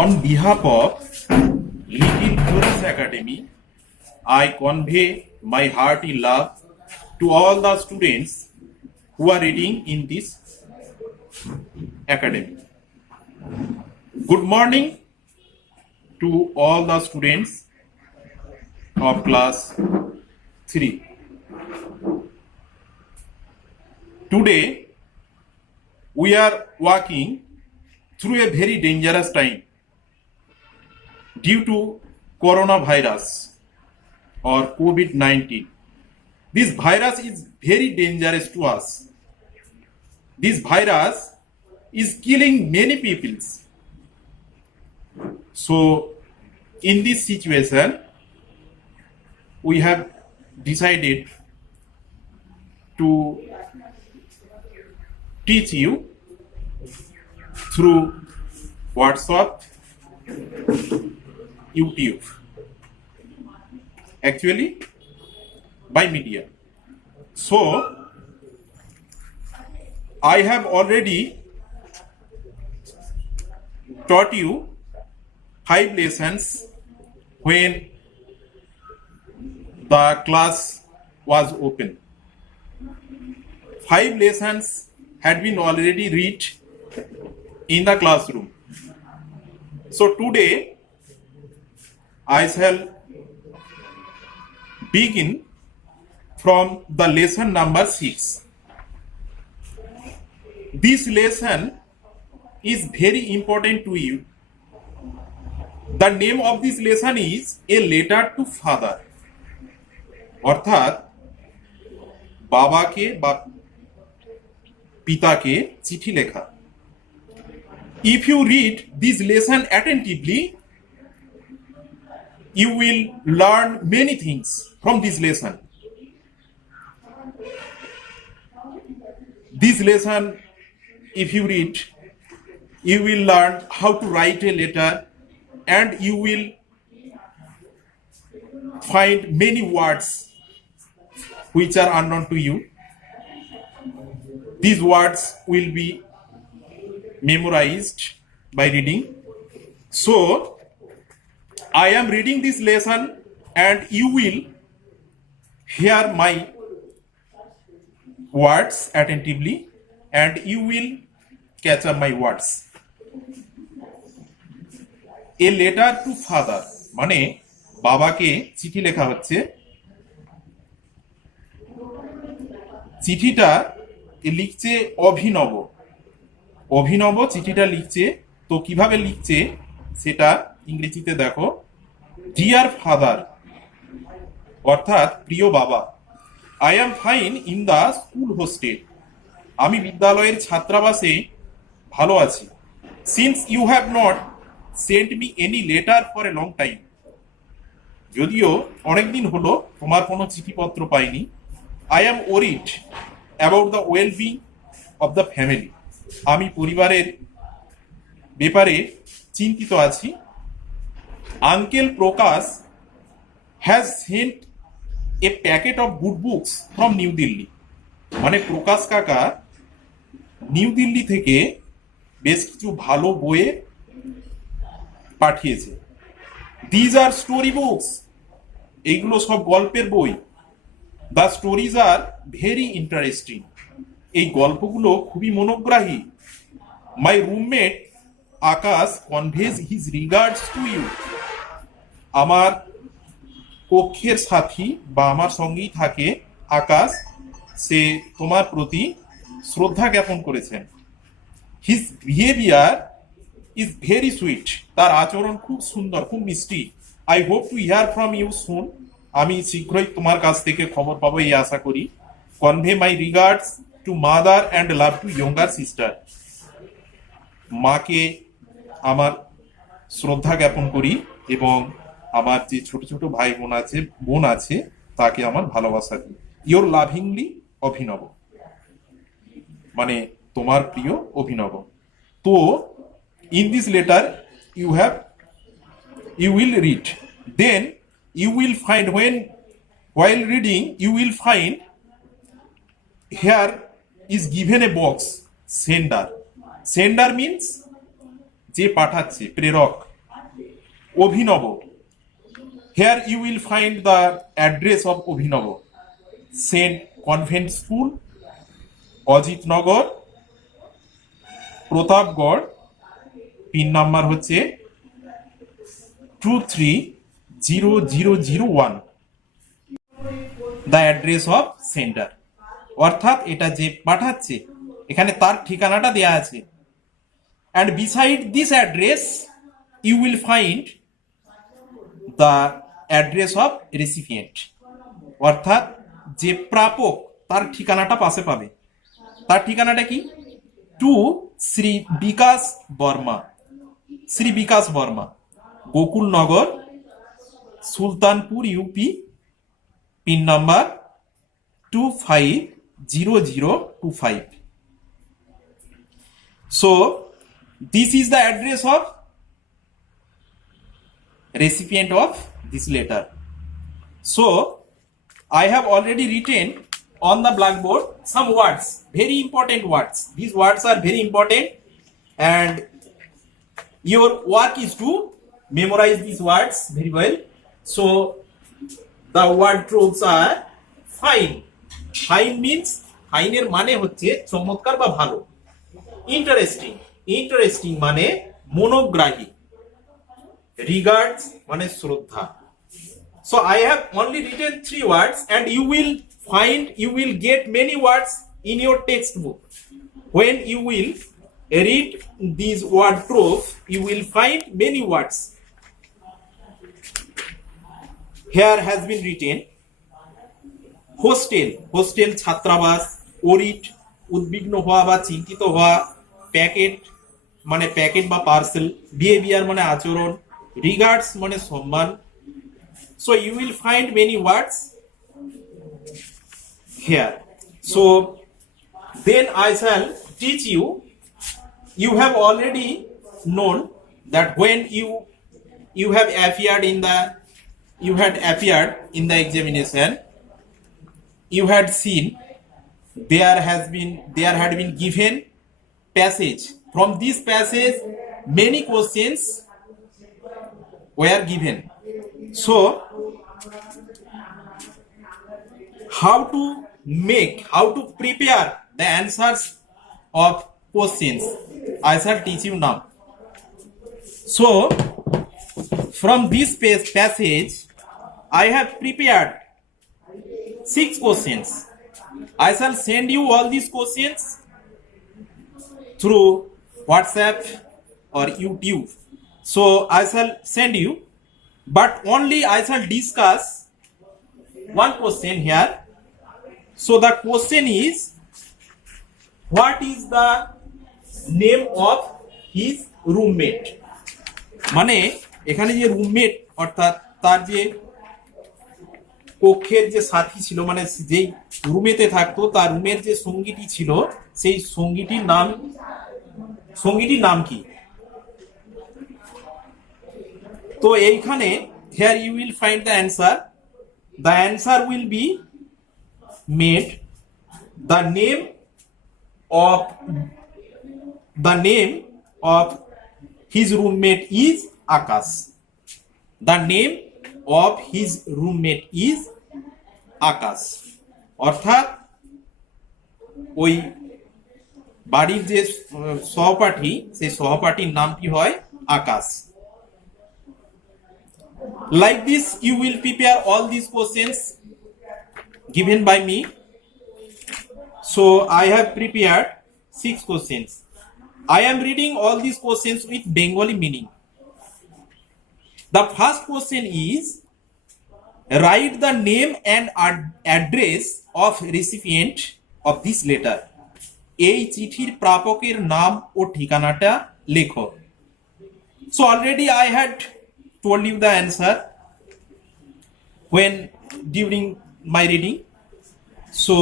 On behalf of Little Florence Academy, I convey my hearty love to all the students who are reading in this academy. Good morning to all the students of class 3. Today, we are walking through a very dangerous time due to coronavirus or COVID-19. This virus is very dangerous to us. This virus is killing many people. So, in this situation, we have decided to teach you through WhatsApp, YouTube, actually by media. So, I have already taught you 5 lessons when the class was open. 5 lessons had been already read in the classroom. So today I shall begin from the lesson number 6. This lesson is very important to you. The name of this lesson is A Letter to Father. অর্থাৎ বাবাকে বা পিতাকে চিঠি লেখা। If you read this lesson attentively, you will learn many things from this lesson. This lesson, if you read, you will learn how to write a letter and you will find many words which are unknown to you. These words will be memorized by reading. So, I am reading this lesson and you will hear my words attentively and you will catch up my words. A letter to father মানে বাবাকে চিঠি লেখা হচ্ছে। চিঠিটা লিখছে অভিনব। অভিনব চিঠিটা লিখছে, তো কিভাবে লিখছে সেটা ইংরেজিতে দেখো। ডিয়ার ফাদার অর্থাৎ প্রিয় বাবা, I am fine in the school hostel. আমি বিদ্যালয়ের ছাত্রাবাসে ভালো আছি। Since you have not sent me any letter for a long time. যদিও অনেকদিন হলো তোমার কোনো চিঠিপত্র পাইনি। I am worried about the wellbeing of the family. আমি পরিবারের ব্যাপারে চিন্তিত আছি। Uncle Prakash has sent a packet of good books from New Delhi. মানে প্রকাশ কাকা নিউ দিল্লি থেকে বেশ কিছু ভালো বই পাঠিয়েছে। দিজ আর স্টোরি বুকস, এইগুলো সব গল্পের বই। The stories are very interesting, এই গল্পগুলো খুবই মনোগ্রাহী। My roommate Akash conveys his regards to you. আমার কক্ষের সাথী বা আমার সঙ্গেই থাকে আকাশ, সে তোমার প্রতি শ্রদ্ধা জ্ঞাপন করেছেন। His behaviour is very sweet, তার আচরণ খুব সুন্দর, খুব মিষ্টি। I hope to hear from you soon, আমি শীঘ্রই তোমার কাছ থেকে খবর পাবো এই আশা করি। কনভে মাই regards to mother and love to younger sister. মাকে আমার শ্রদ্ধা জ্ঞাপন করি এবং আমার যে ছোট ছোট ভাই বোন আছে তাকে আমার ভালোবাসা দিই। ইয়োর লাভিংলি অভিনব, মানে তোমার প্রিয় অভিনব। তো in this letter you will read, then you will find while reading you will find here is given a box, sender means যে পাঠাচ্ছে, প্রেরক। অভিনব, here you will find the address of Abhinav, Saint Convent School, Ajitnagar, Pratapgarh, pin number হচ্ছে 230001, the address of sender. অর্থাৎ এটা যে পাঠাচ্ছে এখানে তার ঠিকানাটা দেয়া আছে। And beside this address you will find the address of recipient, অর্থাৎ যে প্রাপক তার ঠিকানাটা পাশে পাবে। তার ঠিকানাটা কি? To Shri Bikash Barma, Shri Bikash Barma, Gokulnagar, Sultanpur, UP, pin number 250025. So this is the address of recipient of this letter. So I have already written on the blackboard some words, very important words. These words are very important and your work is to memorize these words very well. So the word troops are fine. Fine means fine এর মানে হচ্ছে চমৎকার বা ভালো। Interesting, interesting মানে মনোগ্রাহী। রিগার্ডস মানে শ্রদ্ধা। So I have only written 3 words and you will get many words in your textbook. When you will read these word trove, you will find many words. Here has been written hostel, hostel ছাত্রাবাস, ওরিট উদ্বিগ্ন হওয়া বা চিন্তিত হওয়া, প্যাকেট মানে প্যাকেট বা parcel, behaviour মানে আচরণ, রিগার্ডস মানে সম্মান। So you will find many words here. So then I shall teach you. You have already known that when you had appeared in the examination, you had seen there had been given passage. From this passage many questions were given. So how to prepare the answers of questions I shall teach you now. So from this passage I have prepared 6 questions. I shall send you all these questions through WhatsApp or YouTube. So I shall send you, but only I shall discuss one question here. So the question is, what is the name of his roommate? মানে এখানে যে রুমমেট অর্থাৎ তার যে কক্ষের যে সাথী ছিল, মানে যেই রুমেতে থাকতো তার রুমের যে সঙ্গীটি ছিল সেই সঙ্গীটির নাম কি? তো এইখানে here you will find the answer. The answer will be made the name of his roommate is Akash. The name of his roommate is Akash. অর্থাৎ ওই বাড়ির যে সহপাঠী সেই সহপাঠীর নামটি হয় আকাশ। Like this you will prepare all these questions given by me. So I have prepared 6 questions. I am reading all these questions with Bengali meaning. The first question is, write the name and address of recipient of this letter. এই চিঠির প্রাপকের নাম ও ঠিকানাটা লেখো। So already I had told you the answer during my reading. So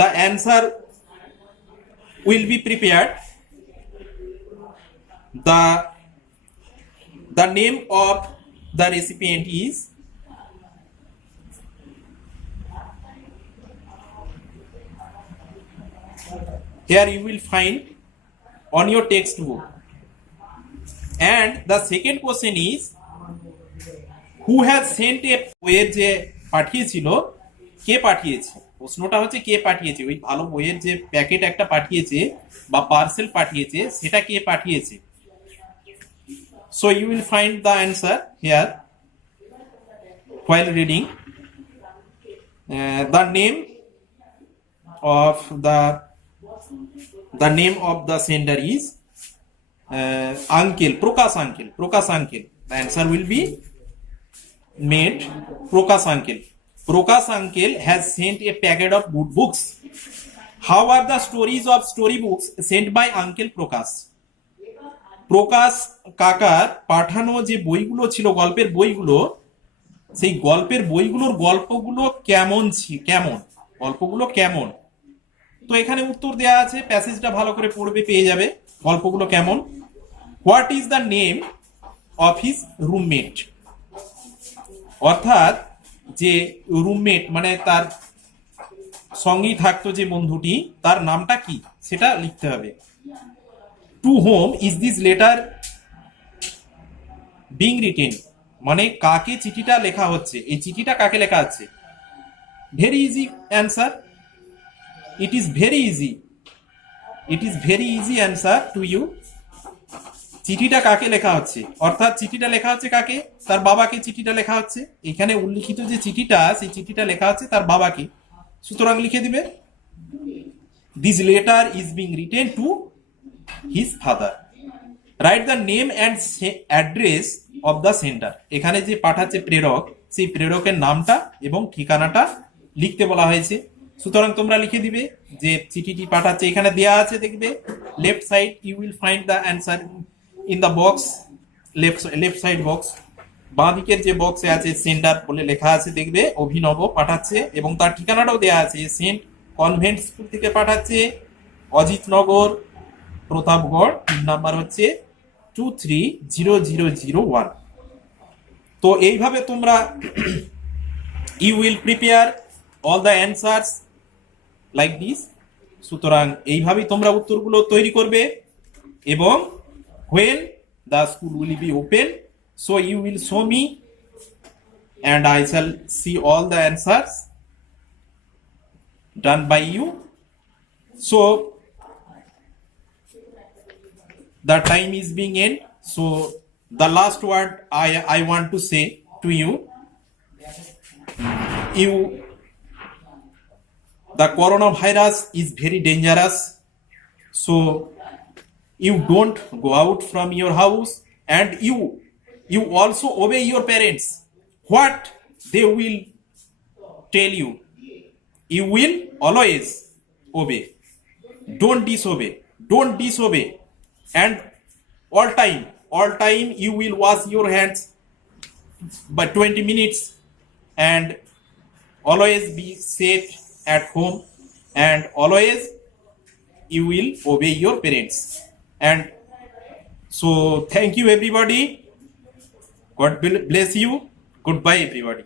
the answer will be prepared. The name of the recipient is here you will find on your textbook, and the second question is who has sent a বইয়ের যে পাঠিয়েছিল কে পাঠিয়েছে, প্রশ্নটা হচ্ছে কে পাঠিয়েছে, ওই ভালো বইয়ের যে প্যাকেট একটা পাঠিয়েছে বা পার্সেল পাঠিয়েছে সেটা কে পাঠিয়েছে। So you will find the answer here while reading. The name of the sender is uncle, Prakash uncle. The answer will be made Prakash uncle. Prakash uncle has sent a packet of good books. How are the stories of storybooks sent by uncle Prakash? প্রকাশ কাকার পাঠানো যে বইগুলো ছিল, গল্পের বইগুলো, সেই গল্পের বইগুলোর গল্পগুলো কেমন। তো এখানে উত্তর দেয়া আছে, প্যাসেজটা ভালো করে পড়বে পেয়ে যাবে গল্পগুলো কেমন। What is the name of his roommate, অর্থাৎ যে রুমমেট মানে তার সঙ্গেই থাকতো যে বন্ধুটি, তার নামটা কি সেটা লিখতে হবে। To whom is this letter being written, মানে কাকে চিঠিটা লেখা হচ্ছে, এই চিঠিটা কাকে লেখা হচ্ছে। Very easy answer, it is very easy answer to you. চিঠিটা কাকে লেখা হচ্ছে, অর্থাৎ চিঠিটা লেখা হচ্ছে কাকে, তার বাবাকে চিঠিটা লেখা হচ্ছে। এখানে উল্লিখিত যে চিঠিটা, সেই চিঠিটা লেখা হচ্ছে তার বাবাকে, সুতরাং লিখে দিবে this letter is being written to his father. Write the name and address of the sender, এখানে যে পাঠাচ্ছে প্রেরক, সেই প্রেরকের নামটা এবং ঠিকানাটা লিখতে বলা হয়েছে। সুতরাং তোমরা লিখে দিবে যে চিঠিটি পাঠাচ্ছে, এখানে দেয়া আছে দেখবে left side, you will find the answer in the box, left side box, বাঁ দিকের যে বক্সে আছে সেন্ডার বলে লেখা আছে দেখবে, অভিনব পাঠাচ্ছে এবং তার ঠিকানাটাও দেয়া আছে, সেন্ট কনভেন্ট স্কুল থেকে পাঠাচ্ছে, অজিতনগর, প্রতাপগড়, পিন নাম্বার হচ্ছে 230001। তো এইভাবে তোমরা you will prepare all the answers like this. সুতরাং এইভাবেই তোমরা উত্তরগুলো তৈরি করবে এবং when the school will be open, so you will show me and I shall see all the answers done by you. So the time is being end, so the last word I want to say to you, the coronavirus is very dangerous, so you don't go out from your house, and you also obey your parents, what they will tell you, you will always obey, don't disobey, and all time you will wash your hands by 20 minutes, and always be safe at home, and always you will obey your parents. And so thank you everybody, God bless you, goodbye everybody.